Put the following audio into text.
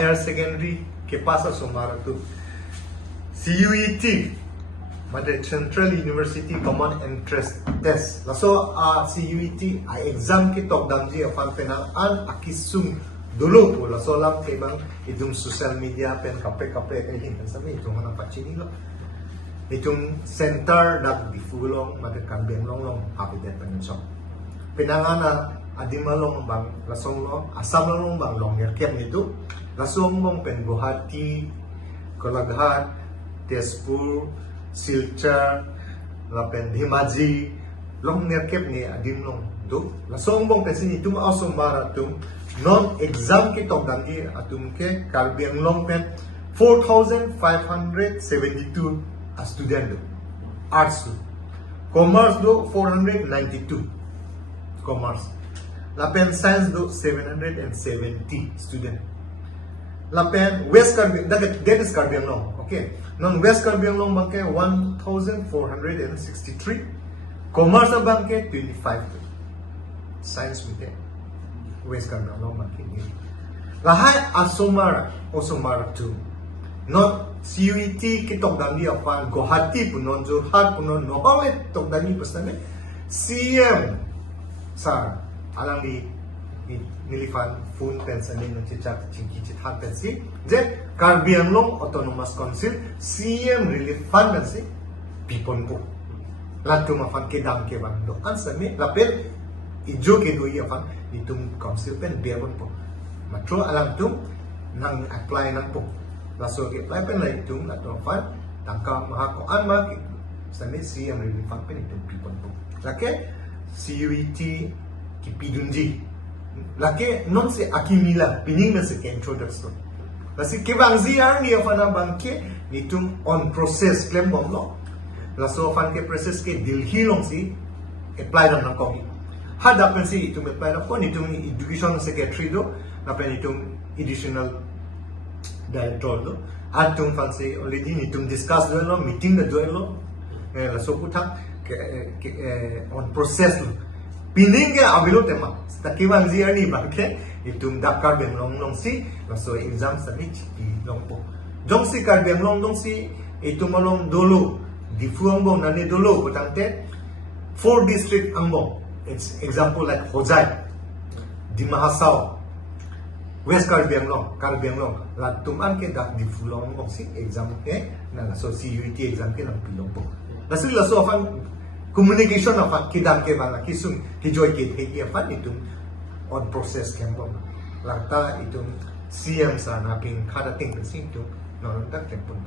higher secondary ke pasa sumara tu CUET Madrid Central University Common Entrance Test. Laso CUET exam ki tok damji afan penang an akisum dulu po laso lam kay bang itong social media pen kape kay hin sabi itong hanang pachini lo. Itong center dag difulong Madrid Caribbean long habitat penensong. Pinangana adimalong bang lasong lo asam long bang long yerkem nito lasong mong pen Guwahati, Golaghat, Tezpur, Silchar, lapen Dhemaji, long nerkep ni adim long do. Lasong mong kasi itum asong maratum non exam ki tok dangi atum ke Caribbean long pen 4,572 a student do. Arts do. Commerce do 492. Commerce. Lapen science do 770 student. Lapen West Caribbean, that is Caribbean long. Okay. Non West Caribbean long bangke 1,463. Commerce bangke 25. Science mite West Caribbean long bangke ni. Lahay Osomara 2. Not CUET kitok dami apan Guwahati punon Jorhat punon nohole tok dami pastame CM sa alang nilifan phone pensanin ng chichat chingki chithan pensi je Caribbean long Autonomous Council CM Relief Fund pensi pipon po latu mafan ke dam ke bang do ansame lapel ijo ke doi afan itum council pen biarpon po matro alang tum nang apply nang po laso ke apply pen lai tum latu afan tangka mahako an ma sami CM Relief Fund pen itum pipon po lake CUET ki pidunji lake non se akimila pining na se introduction lasi ke bang ziar ni afana bangke nitum on process claim bom lo laso fan ke process ke dilhilong si apply nang kogi hada pen si itum apply na ko nitum education secretary do na pen itum additional director do atum fan se already nitum discuss do lo meeting na do lo laso putak on process lo pining ke abilo tema takiwan ziar ni bangke itum dakar bem long si laso exam sa rich di long po jong si kar bem long si itum long dolo di fuambong nani dolo potangte 4 district angbong it's example like Hojai di Mahasao West Caribbean long latum an ke dak di fulong si exam ke na laso CUET exam ke lang pilong po laso afan communication of kidam ke bala kisum kijoy kid he afan itum on process kembong lakta itum CM sa naping kada ting pensi itum non dak tempon